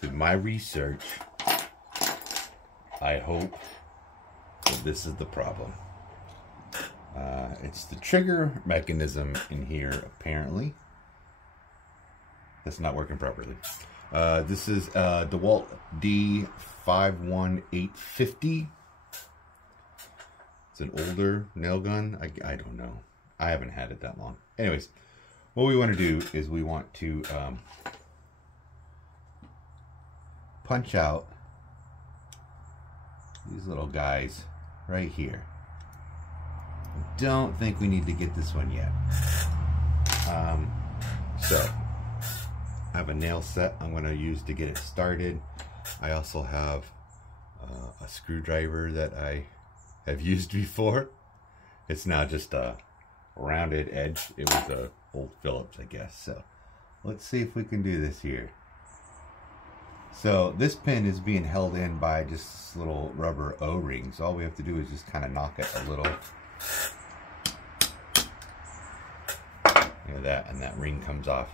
through my research, I hope that this is the problem. It's the trigger mechanism in here, apparently. That's not working properly. This is DeWALT D51850. It's an older nail gun. I don't know. I haven't had it that long. Anyways, what we want to do is we want to punch out these little guys right here. Don't think we need to get this one yet. So I have a nail set I'm going to use to get it started. I also have a screwdriver that I have used before. It's now just a rounded edge. It was a old Phillips, I guess. So let's see if we can do this here. So this pin is being held in by just little rubber O-rings. All we have to do is just kind of knock it a little. You know that, and that ring comes off.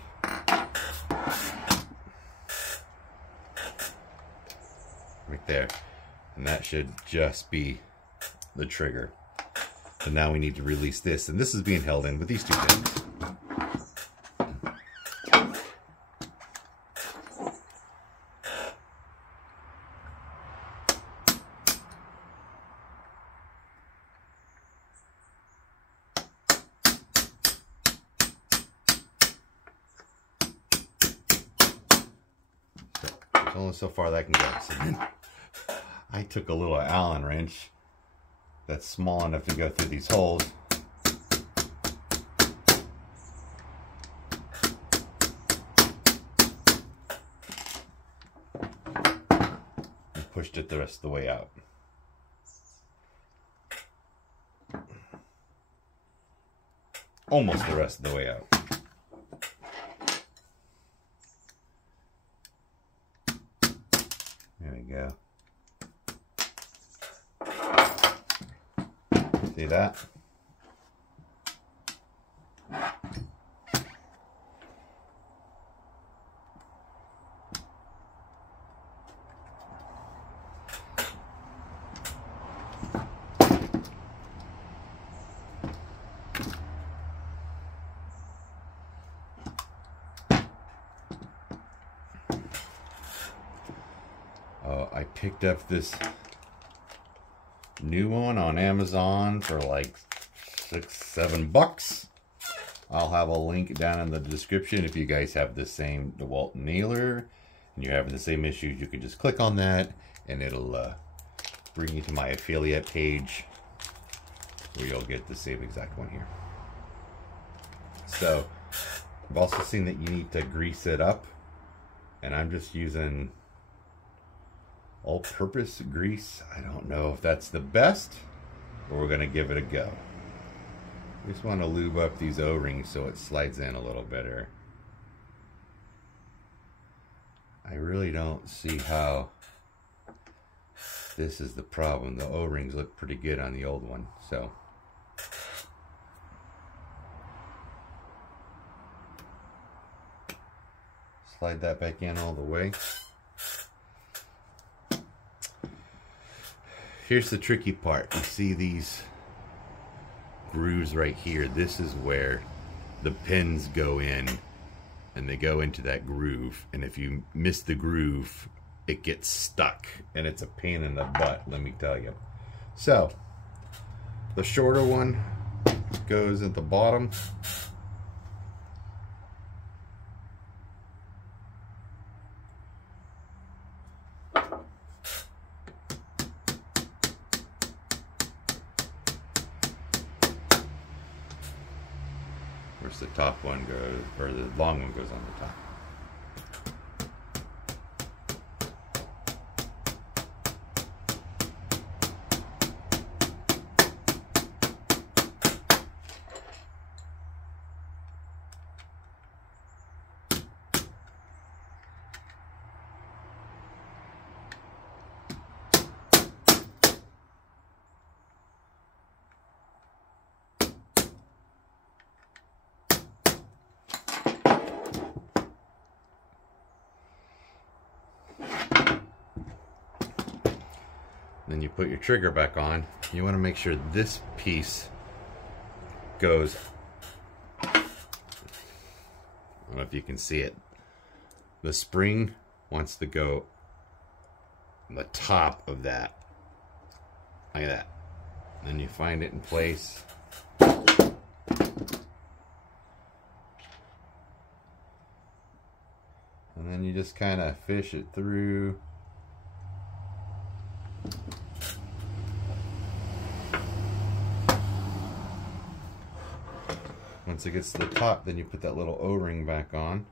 Right there. And that should just be the trigger. So now we need to release this, and this is being held in with these two pins. Only so far that can go. So I took a little Allen wrench that's small enough to go through these holes. And pushed it the rest of the way out. Almost the rest of the way out. There we go. See that? I picked up this new one on Amazon for like $6-7. I'll have a link down in the description. If you guys have the same DeWALT NAILER and you're having the same issues, you can just click on that and it'll bring you to my affiliate page where you'll get the same exact one here. So I've also seen that you need to grease it up, and I'm just using all-purpose grease. I don't know if that's the best, but we're gonna give it a go. We just want to lube up these O-rings so it slides in a little better. I really don't see how this is the problem. The O-rings look pretty good on the old one, so slide that back in all the way. Here's the tricky part. You see these grooves right here? This is where the pins go in, and they go into that groove, and if you miss the groove, it gets stuck, and it's a pain in the butt, let me tell you. So the shorter one goes at the bottom. Where's the top one goes, or the long one goes on the top. Then you put your trigger back on. You want to make sure this piece goes, I don't know if you can see it. The spring wants to go on the top of that, like that. Then you find it in place. And then you just kind of fish it through. Once it gets to the top, then you put that little O-ring back on.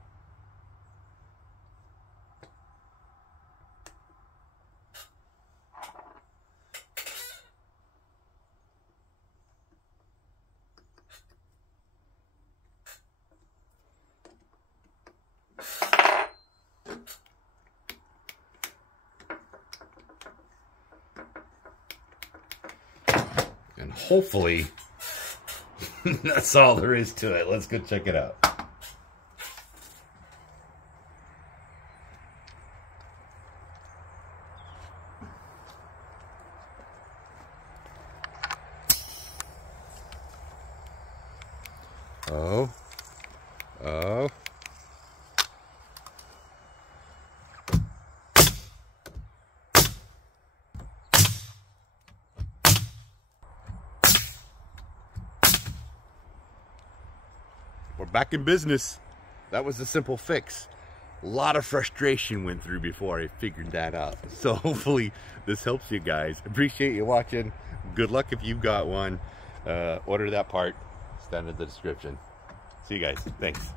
And hopefully that's all there is to it. Let's go check it out. Oh. We're back in business. That was a simple fix. A lot of frustration went through before I figured that out. So hopefully this helps you guys. Appreciate you watching. Good luck if you've got one. Order that part. It's down in the description. See you guys. Thanks.